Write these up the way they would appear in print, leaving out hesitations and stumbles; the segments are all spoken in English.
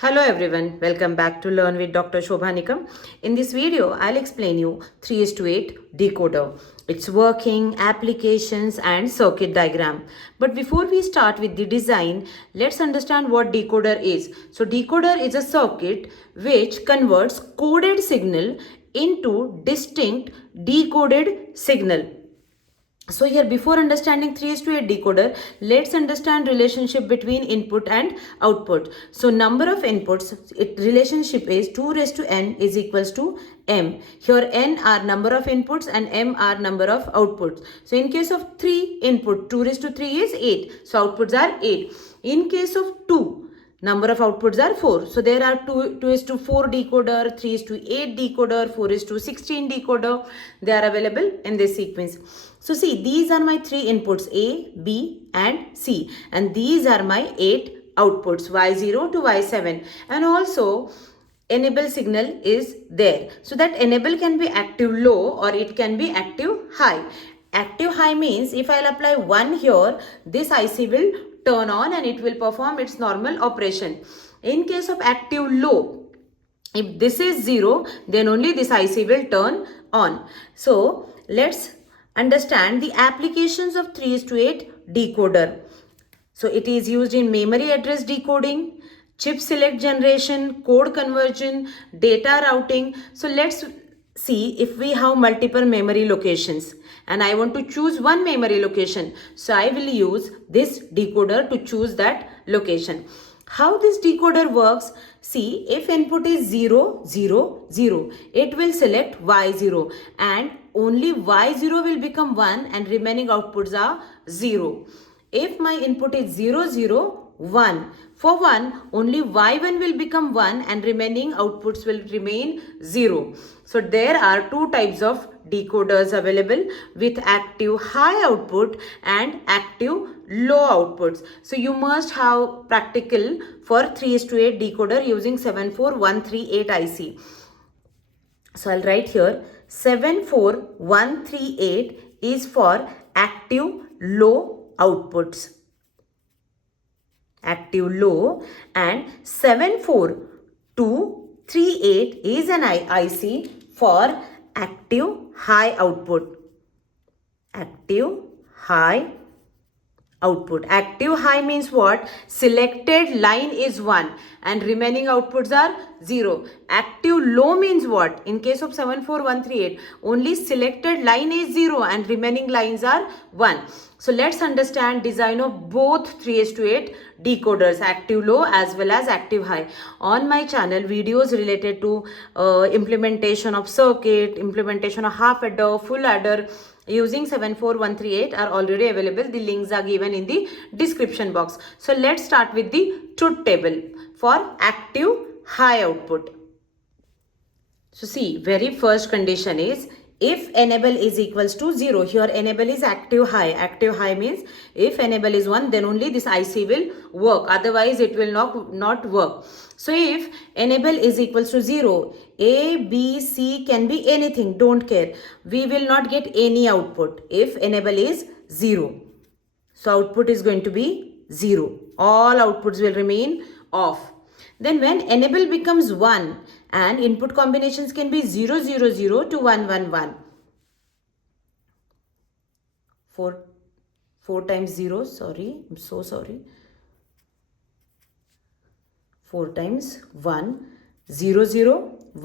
Hello everyone, welcome back to Learn with Dr. Shobha Nikam. In this video, I'll explain you 3:8 decoder, its working, applications and circuit diagram. But before we start with the design, let's understand what decoder is. So decoder is a circuit which converts coded signal into distinct decoded signal. So here, before understanding 3:8 decoder, let's understand relationship between input and output. So number of inputs, relationship is 2 raised to n is equals to m. Here n are number of inputs and m are number of outputs. So in case of 3 input, 2 raised to 3 is 8. So outputs are 8. In case of 2, number of outputs are 4. So there are 2 is to 4 decoder, 3 is to 8 decoder, 4 is to 16 decoder. They are available in this sequence. So see, these are my 3 inputs A, B and C. And these are my 8 outputs Y0 to Y7. And also enable signal is there. So that enable can be active low or it can be active high. Active high means if I'll apply 1 here, this IC will turn on and it will perform its normal operation. In case of active low, if this is 0, then only this IC will turn on. So let's understand the applications of 3:8 decoder. So it is used in memory address decoding, chip select generation, code conversion, data routing. So let's see if we have multiple memory locations and I want to choose one memory location. So I will use this decoder to choose that location. How this decoder works? See, if input is 0, 0, 0, it will select Y0 and only Y0 will become 1 and remaining outputs are 0. If my input is 0, 0, 1, for 1, only Y1 will become 1 and remaining outputs will remain 0. So there are two types of decoders available with active high output and active low outputs. So you must have practical for 3:8 decoder using 74138 IC. So I'll write here 74138 is for active low outputs. Active low, and 74238 is an IC for active high output. Active high output. Active high means what? Selected line is 1 and remaining outputs are 0. Active low means what? In case of 74138, only selected line is 0 and remaining lines are 1. So let's understand design of both 3:8 decoders, active low as well as active high. On my channel, videos related to implementation of circuit, implementation of half adder, full adder, using 74138 are already available. The links are given in the description box. So let's start with the truth table for active high output. So see, very first condition is if enable is equals to 0. Here enable is active high. Active high means if enable is 1, then only this IC will work. Otherwise it will not work. So if enable is equals to 0, A, B, C can be anything. Don't care. We will not get any output if enable is 0. So output is going to be 0. All outputs will remain off. Then when enable becomes 1 and input combinations can be 0, 0, 0 to 1, 1, 1. 4 times 0, sorry, I'm so sorry. 4 times 1, 0, 0,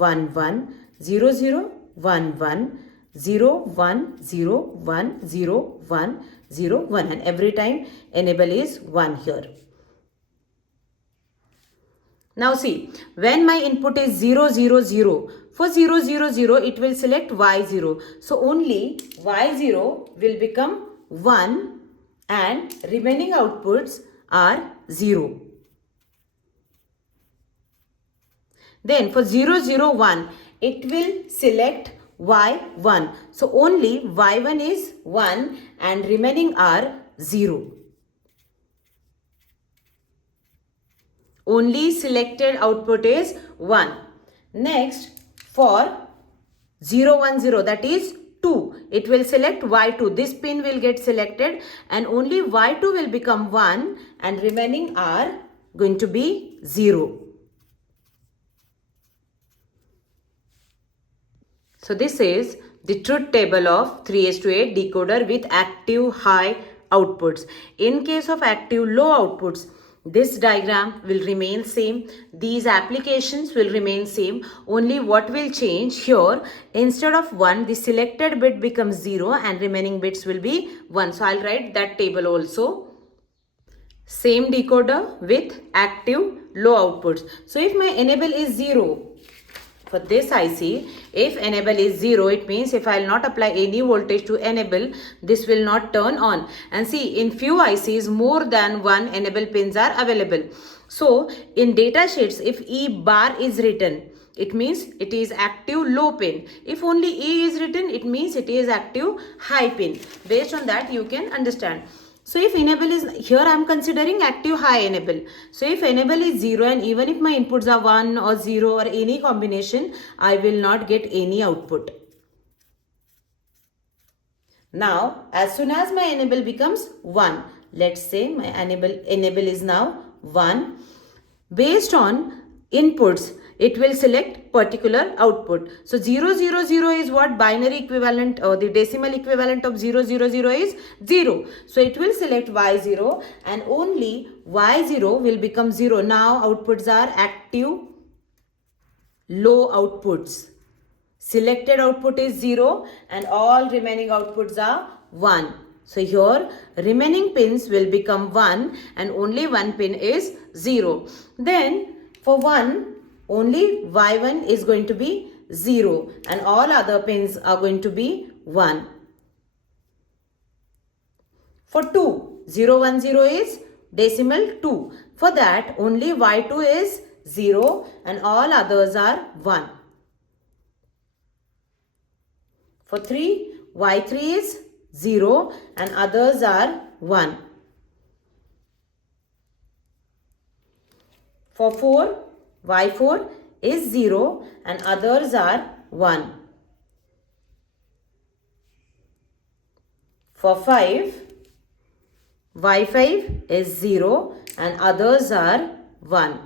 1, 1, 0, 0, 1, 1, 0, 1, 0, 1, 0, 1, 0, 1. And every time enable is 1 here. Now see, when my input is 0, 0, 0, for 0, 0, 0, it will select Y0. So only Y0 will become 1 and remaining outputs are 0. Then for 0, 0, 1, it will select Y1. So only Y1 is 1 and remaining are 0. Only selected output is 1. Next, for 0, 1, 0, that is 2. It will select Y2. This pin will get selected and only Y2 will become 1 and remaining are going to be 0. So this is the truth table of 3:8 decoder with active high outputs. In case of active low outputs, this diagram will remain same. These applications will remain same. Only what will change here, instead of 1, the selected bit becomes 0 and remaining bits will be 1. So I'll write that table also. Same decoder with active low outputs. So if my enable is 0, for this IC, if enable is 0, it means if I will not apply any voltage to enable, this will not turn on. And see, in few ICs, more than one enable pins are available. So in data sheets, if E bar is written, it means it is active low pin. If only E is written, it means it is active high pin. Based on that, you can understand. So if enable is, here I am considering active high enable. So if enable is 0 and even if my inputs are 1 or 0 or any combination, I will not get any output. Now, as soon as my enable becomes 1, let's say my enable is now 1. Based on inputs, it will select particular output. So 0, 0, 0 is what? Binary equivalent or the decimal equivalent of 0, 0, 0 is 0. So it will select Y0 and only Y0 will become 0. Now outputs are active low outputs. Selected output is 0 and all remaining outputs are 1. So here remaining pins will become 1 and only one pin is 0. Then for 1, only Y1 is going to be 0 and all other pins are going to be 1. For 2, 0, 1, 0 is decimal 2. For that, only Y2 is 0 and all others are 1. For 3, Y3 is 0 and others are 1. For 4, Y4 is 0 and others are 1. For 5, Y5 is 0 and others are 1.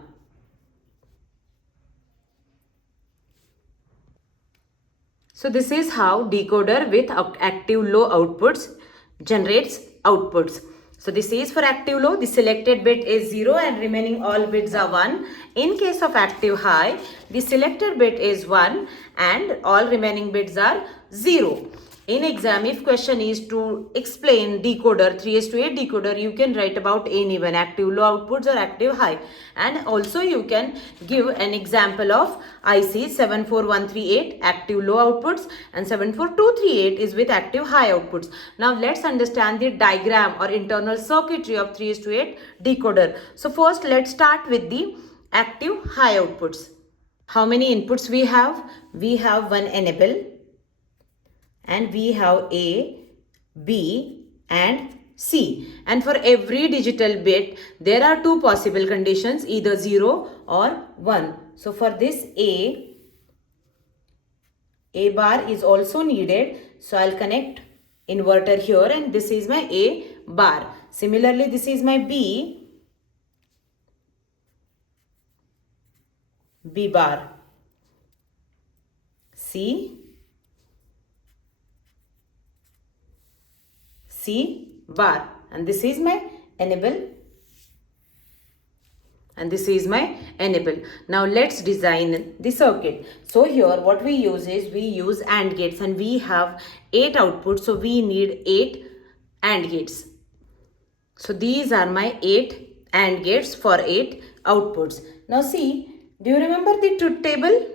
So this is how decoder with active low outputs generates outputs. So this is for active low, the selected bit is 0 and remaining all bits are 1. In case of active high, the selected bit is 1 and all remaining bits are 0. In exam, if question is to explain decoder, 3:8 decoder, you can write about any one, active low outputs or active high. And also you can give an example of IC 74138 active low outputs and 74238 is with active high outputs. Now let's understand the diagram or internal circuitry of 3:8 decoder. So first let's start with the active high outputs. How many inputs we have? We have one enable. And we have A, B and C. And for every digital bit, there are two possible conditions, either 0 or 1. So for this A bar is also needed. So I'll connect inverter here and this is my A bar. Similarly, this is my B bar, C bar, and this is my enable and this is my enable. Now let's design the circuit. So here what we use is we use AND gates and we have 8 outputs, so we need 8 AND gates. So these are my 8 AND gates for 8 outputs. Now see, do you remember the truth table?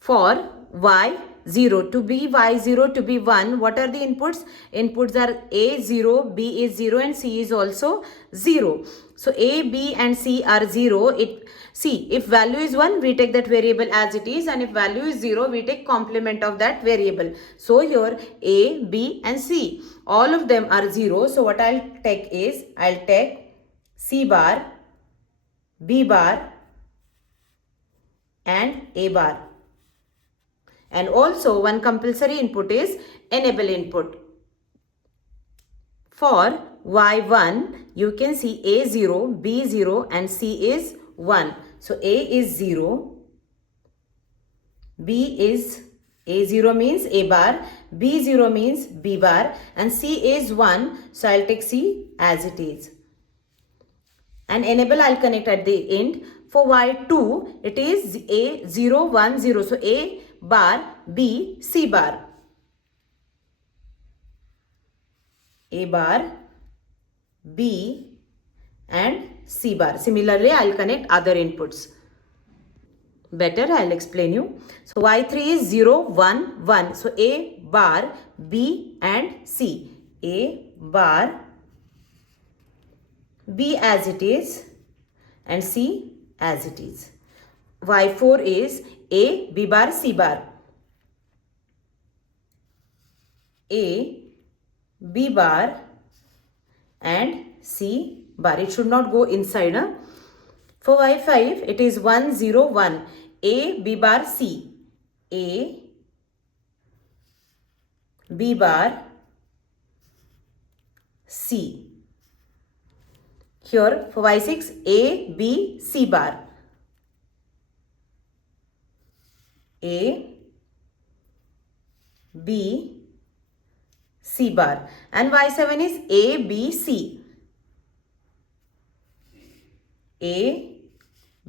For Y0 to be Y0 to be 1, what are the inputs? Inputs are A 0, B is 0 and C is also 0. So A, B and C are 0. See, if value is 1, we take that variable as it is, and if value is 0, we take complement of that variable. So here A, B and C, all of them are 0. So what I'll take is, I'll take C bar, B bar and A bar. And also one compulsory input is enable input. For Y1, you can see A0, B0 and C is 1. So A is 0, B is A0 means A bar, B0 means B bar, and C is 1, so I'll take C as it is. And enable I'll connect at the end. For Y2, it is A0, 1, 0. So A bar, B, C bar. A bar, B and C bar. Similarly, I'll connect other inputs. Better, I'll explain you. So Y3 is 0, 1, 1. So A bar, B and C. A bar, B as it is and C as it is. Y4 is A, B bar, C bar. A, B bar and C bar. It should not go inside. Huh? For Y5, it is 1, 0, 1. A, B bar, C. A, B bar, C. Here for Y6, A, B, C bar. A, B, C bar. And Y7 is A, B, C. A,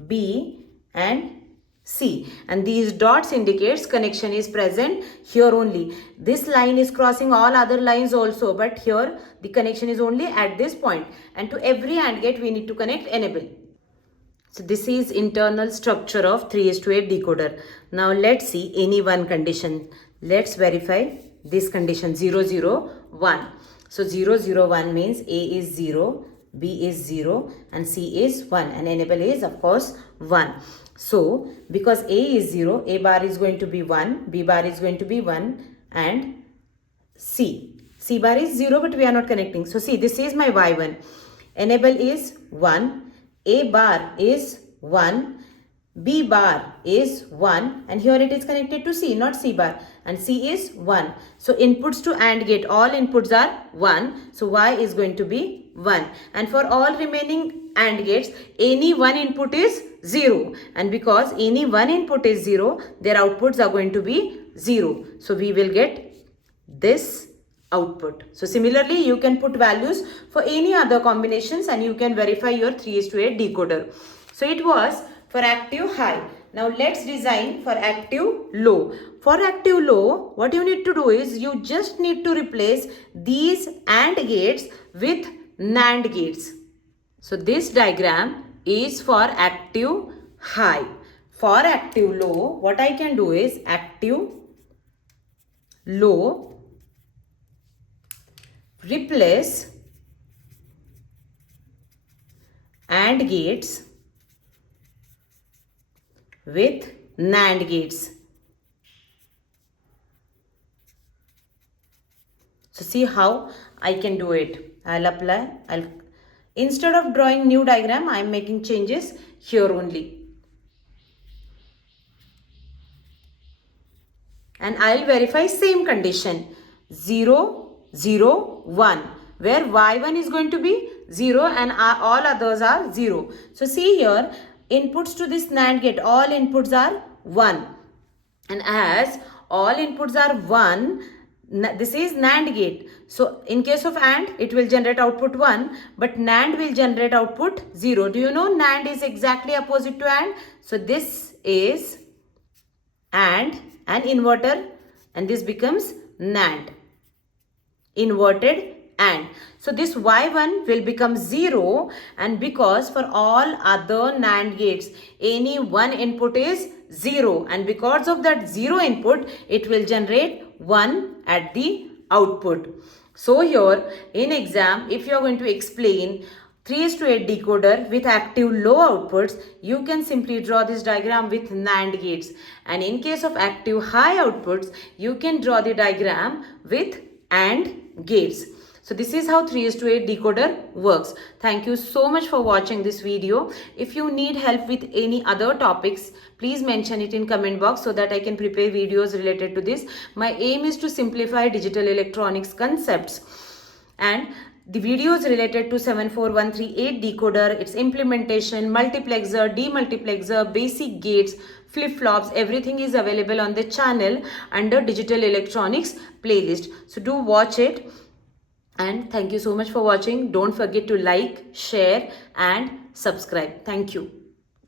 B and C. And these dots indicates connection is present here only. This line is crossing all other lines also, but here the connection is only at this point. And to every AND gate we need to connect enable. So this is internal structure of 3:8 decoder. Now let's see any one condition. Let's verify this condition 0, 0, 1. So 0, 0, 1 means A is 0, B is 0 and C is 1 and enable is of course 1. So because A is 0, A bar is going to be 1, B bar is going to be 1 and C. C bar is 0 but we are not connecting. So see, this is my Y1. Enable is 1, A bar is 1, B bar is 1 and here it is connected to C, not C bar, and C is 1. So inputs to AND gate, all inputs are 1. So Y is going to be 1. And for all remaining AND gates, any one input is 0. And because any one input is 0, their outputs are going to be 0. So we will get this output. So similarly, you can put values for any other combinations and you can verify your 3:8 decoder. So it was for active high. Now let's design for active low. For active low, what you need to do is you just need to replace these AND gates with NAND gates. So this diagram is for active high. For active low, what I can do is active low, replace AND gates with NAND gates. So see how I can do it. Instead of drawing new diagram, I am making changes here only. And I'll verify same condition 0, 0, 1, where Y1 is going to be 0 and all others are 0. So see here, inputs to this NAND gate, all inputs are 1. And as all inputs are 1, this is NAND gate. So in case of AND, it will generate output 1, but NAND will generate output 0. Do you know NAND is exactly opposite to AND? So this is AND, an inverter, and this becomes NAND, inverted AND. So this Y1 will become 0, and because for all other NAND gates, any one input is 0, and because of that 0 input, it will generate 1 at the output. So here in exam, if you are going to explain 3:8 decoder with active low outputs, you can simply draw this diagram with NAND gates. And in case of active high outputs, you can draw the diagram with AND gates. So this is how 3:8 decoder works. Thank you so much for watching this video. If you need help with any other topics, please mention it in comment box so that I can prepare videos related to this. My aim is to simplify digital electronics concepts. And the videos related to 74138 decoder, its implementation, multiplexer, demultiplexer, basic gates, flip-flops, everything is available on the channel under digital electronics playlist. So do watch it, and thank you so much for watching. Don't forget to like, share and subscribe. Thank you.